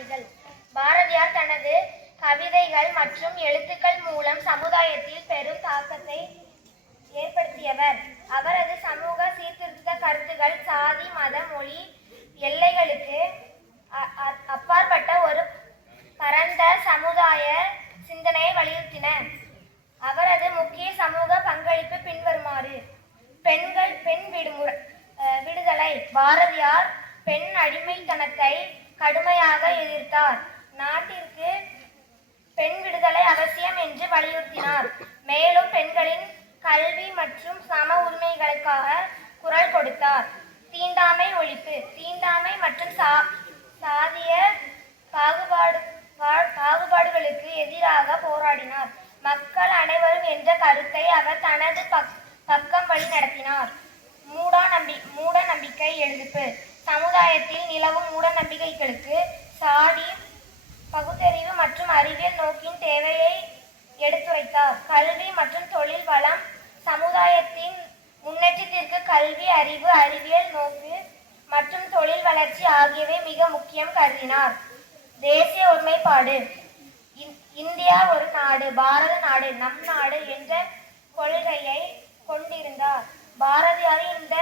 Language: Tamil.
சாதனைகள். பாரதியார் தனது கவிதைகள் மற்றும் எழுத்துக்கள் மூலம் சமுதாயத்தில் பெரும் தாக்கத்தை ஏற்படுத்தியவர். அவரது சமூக சீர்திருத்த கருத்துக்கள் சாதி, மத, மொழி எல்லைகளுக்கு அப்பாற்பட்ட ஒரு பரந்த சமுதாய சிந்தனையை வலியுறுத்தின. அவரது முக்கிய சமூக பங்களிப்பு பின்வருமாறு. பெண் விடுதலை. பாரதியார் பெண் அடிமைத்தனத்தை கடுமையாக எதிர்த்தார். நாட்டிற்கு பெண் விடுதலை அவசியம் என்று வலியுறுத்தினார். மேலும் பெண்களின் கல்வி மற்றும் சம உரிமைகளுக்காக குரல் கொடுத்தார். தீண்டாமை ஒழிப்பு. தீண்டாமை மற்றும் சாதிய பாகுபாடுகளுக்கு எதிராக போராடினார். மக்கள் அனைவரும் என்ற கருத்தை அவர் தனது பக்கம் வழி நடத்தினார். மூட நம்பிக்கை எதிர்ப்பு. சமுதாயத்தில் நிலவும் மூட நம்பிக்கைகளுக்கு சாதி, பகுத்தறிவு மற்றும் அறிவியல் நோக்கின் தேவையை எடுத்துரைத்தார். கல்வி மற்றும் தொழில் வளம். சமுதாயத்தின் முன்னேற்றத்திற்கு கல்வி, அறிவு, அறிவியல் நோக்கு மற்றும் தொழில் வளர்ச்சி ஆகியவை மிக முக்கியம் கருதினார். தேசிய ஒருமைப்பாடு. இந்தியா ஒரு நாடு, பாரத நாடு, நம் நாடு என்ற கொள்கையை கொண்டிருந்தார். பாரதியாரின் இந்த